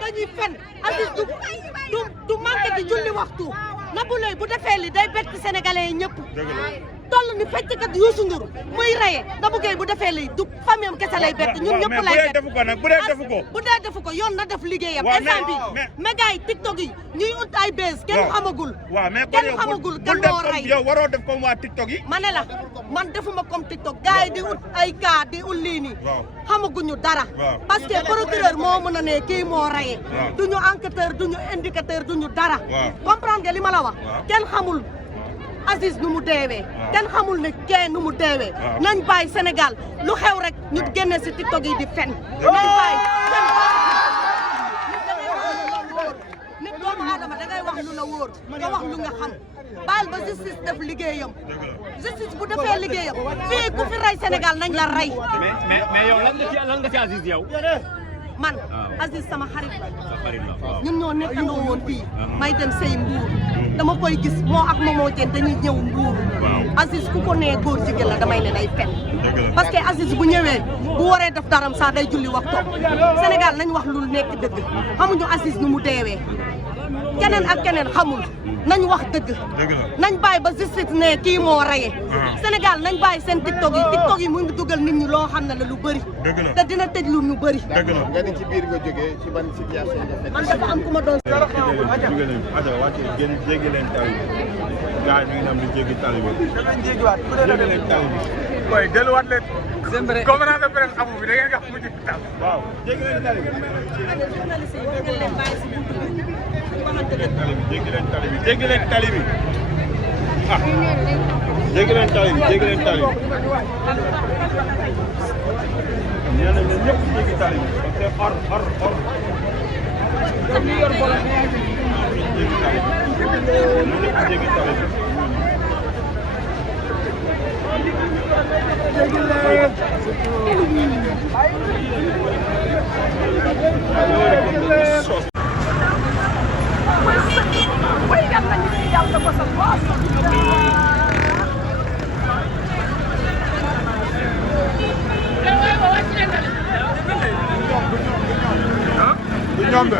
dañuy fen Aziz du manqué di julli waxtu Nabou Leye bu defee li day bett Sénégalais yi ñëpp toll ni fecckat Youssou Ndour muy reye Nabou Leye bu defee li du famille am kese lay bett ñun ñëpp lay bett bu dee defu ko yoon na def liggéeyam instant bi méga yi TikTok yi ñuy ut ay bés kenn xamagul kenn xamagul kan moo rey yow waroo def comme waa TikTok yi ma ne la man defuma comme TikTok gars yi di ut ay cas di ut lii nii xamaguñu dara parce que procureur moo mën a ne kii moo reye duñu enquêteur duñu indicateur duñu dara comprendre nga li ma la wax kenn xamul Aziz nu mu deewee kenn xamul ne kee nu mu deewee nañ bàyyi Sénégal lu xew rek ñu génne si TikTok yi di fen nañ bàyyi nit doomu aadama da ngay wax lu la wóor nga wax lu nga xam baal ba justice def liggéeyam justice bu defee liggéeyam fii ku fi rey Sénégal nañ la rey mais yow lan nga ci Aziz yow man Aziz sama xarit la ñun ñoo nekkandoo woon fii may dem sëy Mbuur dama koy gis moo ak Momo Dieng dañuy ñëw Mbuur Aziz ku ko nee góor jigéen la damay ne day fen parce que Aziz bu ñëwee bu waree def daram saa day julli waxtoom Sénégal nañ wax lu nekk dëgg xamuñu Aziz nu mu deewee keneen ak keneen xamul nañ wax dëgg nañ bàyyi ba justice ne kii moo reye Sénégal nañ bàyyi seen TikTok yi mu ngi dugal nit ñi loo xam ne la lu bëri te dina tëj lu ñu bëri nga ni ci biir nga jógee ci ban situation nga man dafa am ku ma doon jéggi leen tali bi gars yi ñu ngi am di jéggi tali bi jéggi leen tali bi koy delluwaat leen conférence de presse amu bi da ngeen nga xam mujj tal waaw jéggi leen tali bi jéggi leen tali bi jéggi leen tali bi ah jéggi leen tali bi jéggi leen tali bi nee nañ ne ñëpp jéggi tali bi parce que or ñi yor bola jéggi tali bi ñëpp jéggi tali bi ñoom de